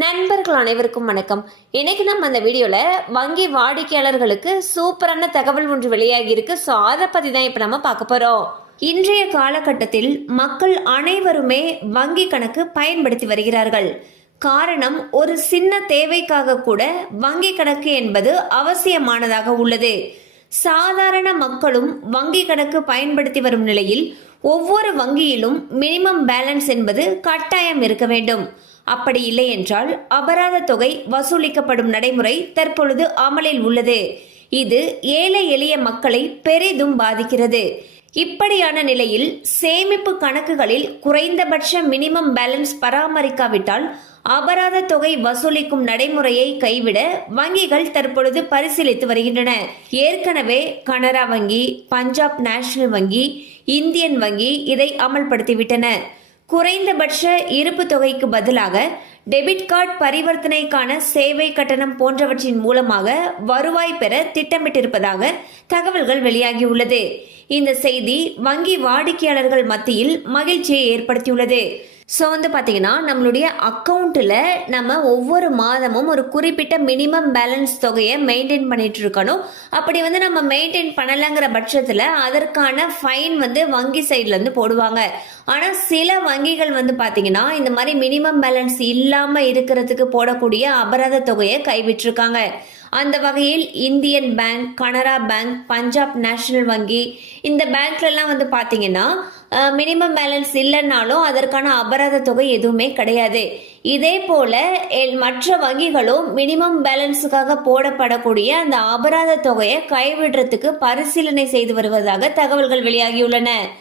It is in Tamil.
நண்பர்கள் அனைவருக்கும் வணக்கம். இன்னைக்கு நம்ம அந்த வீடியோவில் வங்கி வாடிக்கையாளர்களுக்கு சூப்பரான தகவல் ஒன்று வெளியாகி இருக்கு. ஸோ அதை பற்றி தான் இப்போ நம்ம பார்க்க போகிறோம் இன்றைய காலகட்டத்தில் மக்கள் அனைவருமே வங்கி கணக்கு பயன்படுத்தி வருகிறார்கள். காரணம் ஒரு சின்ன தேவைக்காக கூட வங்கி கணக்கு என்பது அவசியமானதாக உள்ளது. சாதாரண மக்களும் வங்கி கணக்கு பயன்படுத்தி வரும் நிலையில் ஒவ்வொரு வங்கியிலும் மினிமம் பேலன்ஸ் என்பது கட்டாயம் இருக்க வேண்டும். அப்படி இல்லை என்றால் அபராத தொகை வசூலிக்கப்படும் நடைமுறை தற்பொழுது அமலில் உள்ளது. இது ஏழை எளிய மக்களை பெரிதும் பாதிக்கிறது. இப்படியான நிலையில் சேமிப்பு கணக்குகளில் குறைந்தபட்ச மினிமம் பேலன்ஸ் பராமரிக்காவிட்டால் அபராத தொகை வசூலிக்கும் நடைமுறையை கைவிட வங்கிகள் தற்பொழுது பரிசீலித்து வருகின்றன. ஏற்கனவே கனரா வங்கி பஞ்சாப் நேஷனல் வங்கி இந்தியன் வங்கி இதை அமல்படுத்திவிட்டன. குறைந்தபட்ச இருப்பு தொகைக்கு பதிலாக டெபிட் கார்டு பரிவர்த்தனைக்கான சேவை கட்டணம் போன்றவற்றின் மூலமாக வருவாய் பெற திட்டமிட்டிருப்பதாக தகவல்கள் வெளியாகியுள்ளது. இந்த செய்தி வங்கி வாடிக்கையாளர்கள் மத்தியில் மகிழ்ச்சியை ஏற்படுத்தியுள்ளது. ஸோ வந்து பார்த்தீங்கன்னா நம்மளுடைய அக்கௌண்ட்டில் நம்ம ஒவ்வொரு மாதமும் ஒரு குறிப்பிட்ட மினிமம் பேலன்ஸ் தொகையை மெயின்டைன் பண்ணிட்டு இருக்கணும். அப்படி வந்து நம்ம மெயின்டைன் பண்ணலைங்கிற பட்சத்தில் அதற்கான ஃபைன் வந்து வங்கி சைட்லேருந்து போடுவாங்க. ஆனால் சில வங்கிகள் வந்து பார்த்தீங்கன்னா இந்த மாதிரி மினிமம் பேலன்ஸ் இல்லாமல் இருக்கிறதுக்கு போடக்கூடிய அபராத தொகையை கைவிட்டிருக்காங்க. அந்த வகையில் Indian Bank Canara Bank Punjab National வங்கி இந்த பேங்க்லலாம் வந்து பார்த்தீங்கன்னா மினிமம் பேலன்ஸ் இல்லைன்னாலும் அதற்கான அபராத தொகை எதுவுமே கிடையாது. இதே போல மற்ற வங்கிகளும் மினிமம் பேலன்ஸுக்காக போடப்படக்கூடிய அந்த அபராத தொகையை கைவிடுறதுக்கு பரிசீலனை செய்து வருவதாக தகவல்கள் வெளியாகியுள்ளன.